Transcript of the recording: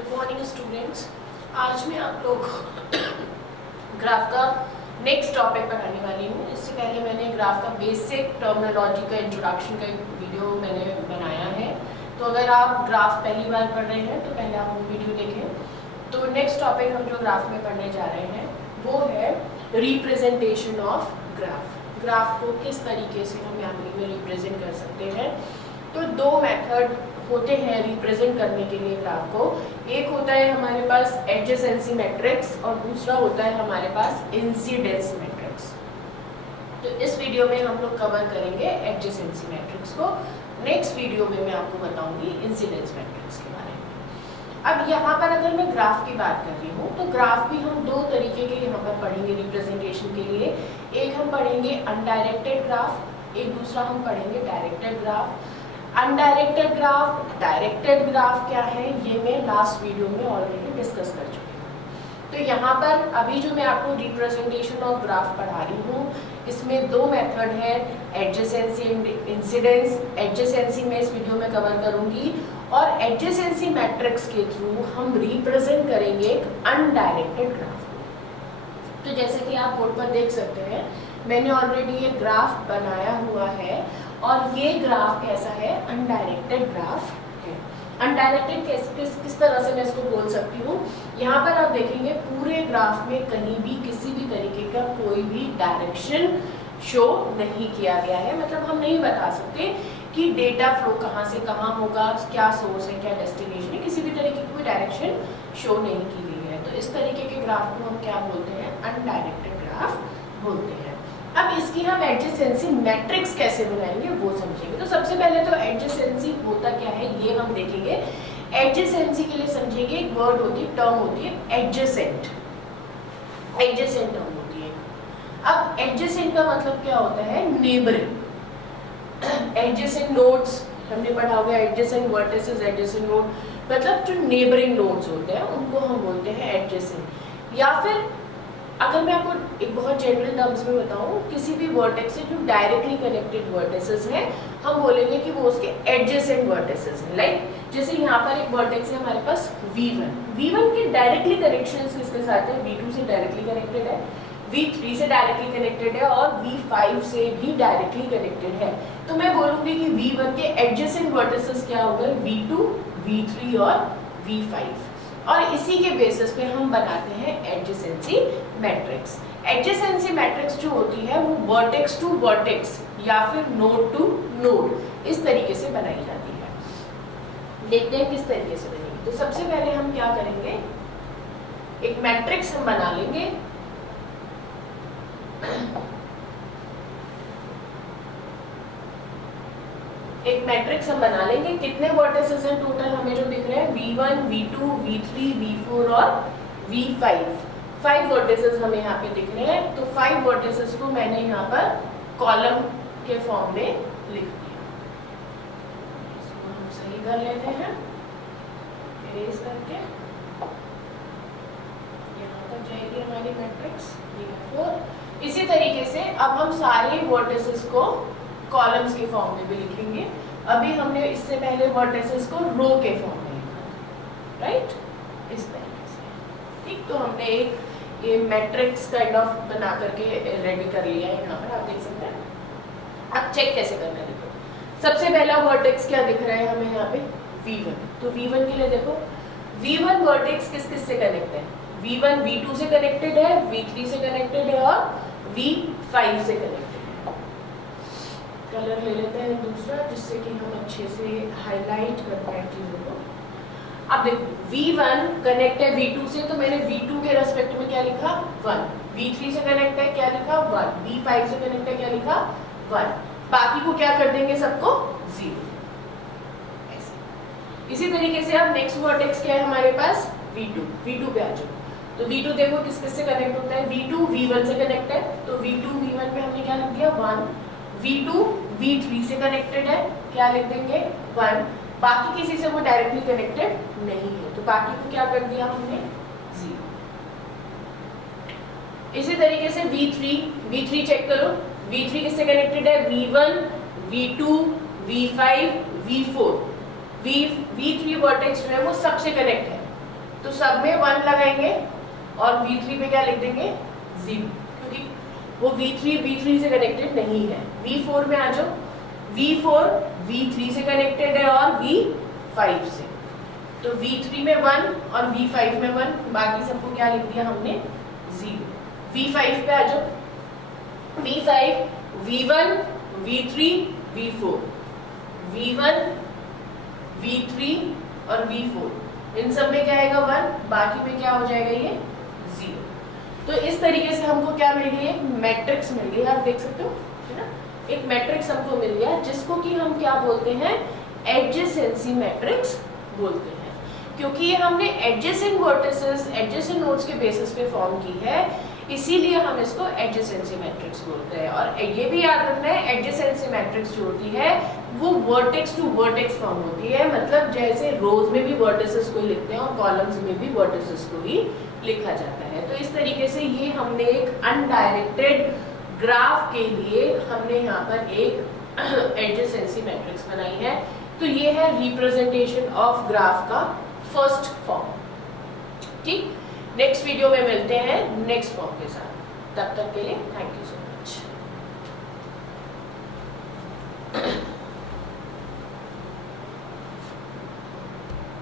Good morning students. आज मैं आप लोग ग्राफ का नेक्स्ट टॉपिक पढ़ाने वाली हूँ। इससे पहले मैंने ग्राफ का बेसिक टर्मिनोलॉजी का इंट्रोडक्शन का एक वीडियो मैंने बनाया है, तो अगर आप ग्राफ पहली बार पढ़ रहे हैं तो पहले आप वो वीडियो देखें। तो नेक्स्ट टॉपिक हम जो ग्राफ में पढ़ने जा रहे हैं वो है रिप्रेजेंटेशन ऑफ ग्राफ। ग्राफ को किस तरीके से हम मेमोरी में रिप्रेजेंट कर सकते हैं। तो दो मेथड होते हैं रिप्रेजेंट करने के लिए ग्राफ को। एक होता है हमारे पास एडजेसेंसी मैट्रिक्स और दूसरा होता है हमारे पास इंसिडेंस मैट्रिक्स। तो इस वीडियो में हम लोग कवर करेंगे एडजेसेंसी मैट्रिक्स को। नेक्स्ट वीडियो में मैं आपको बताऊंगी इंसिडेंस मैट्रिक्स के बारे में। अब यहाँ पर अगर मैं ग्राफ की बात कर रही हूँ तो ग्राफ भी हम दो तरीके के यहाँ पर पढ़ेंगे रिप्रेजेंटेशन के लिए। एक हम पढ़ेंगे अनडायरेक्टेड ग्राफ, एक दूसरा हम पढ़ेंगे directed graph. Undirected graph, directed graph क्या है ये मैं लास्ट वीडियो में ऑलरेडी डिस्कस कर चुकी हूँ। तो यहाँ पर अभी जो मैं आपको रिप्रेजेंटेशन ऑफ ग्राफ पढ़ा रही हूँ इसमें दो मेथड है, एडजेसेंसी एंड इंसिडेंस। एडजेसेंसी में इस वीडियो में कवर करूँगी और एडजेसेंसी मैट्रिक्स के थ्रू हम रिप्रेजेंट करेंगे एक अनडायरेक्टेड ग्राफ को। तो जैसे कि आप बोर्ड पर देख सकते हैं मैंने ऑलरेडी ये ग्राफ बनाया हुआ है और ये ग्राफ कैसा है, अनडायरेक्टेड ग्राफ है। अनडायरेक्टेड किस तरह से मैं इसको बोल सकती हूँ, यहाँ पर आप देखेंगे पूरे ग्राफ में कहीं भी किसी भी तरीके का कोई भी डायरेक्शन शो नहीं किया गया है। मतलब हम नहीं बता सकते कि डेटा फ्लो कहाँ से कहाँ होगा, क्या सोर्स है क्या डेस्टिनेशन है, किसी भी तरीके की कोई डायरेक्शन शो नहीं की गई है। तो इस तरीके के ग्राफ को हम क्या बोलते हैं, अनडायरेक्टेड ग्राफ बोलते हैं। अब इसकी हम एडजेसेंसी मैट्रिक्स कैसे बनाएंगे वो समझेंगे। तो सबसे पहले तो एडजेसेंसी होता क्या है ये हम देखेंगे। एडजेसेंसी के लिए समझेंगे एक वर्ड होती है, टर्म होती है एडजेसेंट। एडजेसेंट टर्म होती है। अब एडजेसेंट का मतलब क्या होता है, नेबरिंग। एडजेसेंट नोड्स हमने पढ़ा होगा, एडजेसेंट वर्टिसेस, एडजेसेंट नोड मतलब जो नेबरिंग नोड्स होते हैं उनको हम बोलते हैं एडजेसेंट। या फिर अगर मैं आपको एक बहुत जनरल टर्म्स में बताऊं, किसी भी वर्टेक्स से जो डायरेक्टली कनेक्टेड वर्टिसेस हैं हम बोलेंगे कि वो उसके एडजेसेंट वर्टिसेस हैं। लाइक जैसे यहाँ पर एक वर्टेक्स है हमारे पास V1। V1 के डायरेक्टली कनेक्शंस किसके साथ है, V2 से डायरेक्टली कनेक्टेड है, V3 से डायरेक्टली कनेक्टेड है और V5 से भी डायरेक्टली कनेक्टेड है। तो मैं बोलूँगी कि V1 के एडजेसेंट वर्टिसेस क्या हो गए, V2, V3 और V5। और इसी के बेसिस पे हम बनाते हैं एडजेसेंसी मैट्रिक्स। एडजेसेंसी मैट्रिक्स जो होती है वो वर्टेक्स टू वर्टेक्स या फिर नोड टू नोड इस तरीके से बनाई जाती है। देखते हैं किस तरीके से बनेगी। तो सबसे पहले हम क्या करेंगे, एक मैट्रिक्स हम बना लेंगे। एक मैट्रिक्स हम बना लेंगे। कितने वर्टिसेस हैं टोटल हमें जो दिख रहे हैं, V1, V2, V3, V4 और V5। 5 वर्टिसेस हमें यहाँ पे दिख रहे हैं। तो 5 वर्टिसेस को मैंने यहाँ पर कॉलम के फॉर्म में लिख दिया। इसको हम सही कर लेते हैं इरेज करके। यहाँ तक जाएगी हमारी मैट्रिक्स V4। इसी तरीके से अब हम सारे वर्टिसेस को कॉलम्स के फॉर्म में भी लिखेंगे। अभी हमने इससे पहले वर्टिसेस को रो के फॉर्म में लिखा, राइट, इस तरीके से। ठीक, तो हमने एक ये मैट्रिक्स काइंड ऑफ बना करके रेडी कर लिया है। यहाँ पर आप देख सकते हैं। अब चेक कैसे करना है, देखो सबसे पहला वर्टेक्स क्या दिख रहा है हमें यहाँ पे, V1। तो V1 के लिए देखो V1 वर्टेक्स किस किस से कनेक्ट है, V1 V2 से कनेक्टेड है, V3 से कनेक्टेड है और V5 से कनेक्टेड है। कलर ले लेते हैं दूसरा जिससे कि हम अच्छे से हाईलाइट कर पाए चीज़ों को। अब देखो V1 कनेक्ट है V2 से, तो मैंने V2 के रेस्पेक्ट में क्या लिखा, 1। V3 से कनेक्ट है क्या लिखा, 1। V5 से कनेक्ट है क्या लिखा, 1। बाकी को क्या कर देंगे, सबको 0। ऐसे इसी तरीके से अब नेक्स्ट वर्टेक्स क्या है हमारे पास, V2 पे आ जाओ। तो V2 देखो किस किस से कनेक्ट होता है, V2 V1 से कनेक्ट है, तो V2 V1 पे हमने क्या लिख दिया, 1। V2 V3 से कनेक्टेड है, क्या लिख देंगे, 1। बाकी किसी से वो डायरेक्टली कनेक्टेड नहीं है, तो बाकी को क्या कर दिया हमने, 0। इसी तरीके से V3 चेक करो, V3 किससे कनेक्टेड है, V1 V2 V5 V4। V3 vertex जो है वो सबसे कनेक्ट है। तो सब में 1 लगाएंगे और V3 पे क्या लिख देंगे 0, क्योंकि वो V3 से कनेक्टेड नहीं है। V4 में आ जाओ, V4 V3 से कनेक्टेड है और V5 से, तो V3 में 1 और V5 में 1, बाकी सबको क्या लिख दिया हमने 0। V5 पे आ जाओ, V5 V1 V3 V4, V1 V3 और V4, इन सब में क्या आएगा 1, बाकी में क्या हो जाएगा ये 0। तो इस तरीके से हमको क्या मिल गई, एक मैट्रिक्स मिल गई, आप देख सकते हो, है ना, एक मैट्रिक्स हमको मिल गया जिसको कि हम क्या बोलते हैं, एडजेसेंसी मैट्रिक्स बोलते हैं, क्योंकि ये हमने एडजेसेंट वर्टिसेस, एडजेसेंट नोड्स के बेसिस पे फॉर्म की है, इसीलिए हम इसको एडजेसेंसी मैट्रिक्स बोलते हैं। और ये भी याद रखना है, एडजेसेंसी मैट्रिक्स जो होती है वो वर्टेक्स टू वर्टेक्स फॉर्म होती है, मतलब जैसे रोज में भी वर्टिसेस को लिखते हैं और कॉलम्स में भी वर्टिसेस को ही लिखा जाता है। तो इस तरीके से ये हमने एक अनडायरेक्टेड ग्राफ के लिए हमने यहाँ पर एक एडजेसेंसी मैट्रिक्स बनाई है। तो ये है रिप्रेजेंटेशन ऑफ ग्राफ का फर्स्ट फॉर्म। ठीक, नेक्स्ट वीडियो में मिलते हैं नेक्स्ट फॉर्म के साथ, तब तक के लिए थैंक यू सो मच।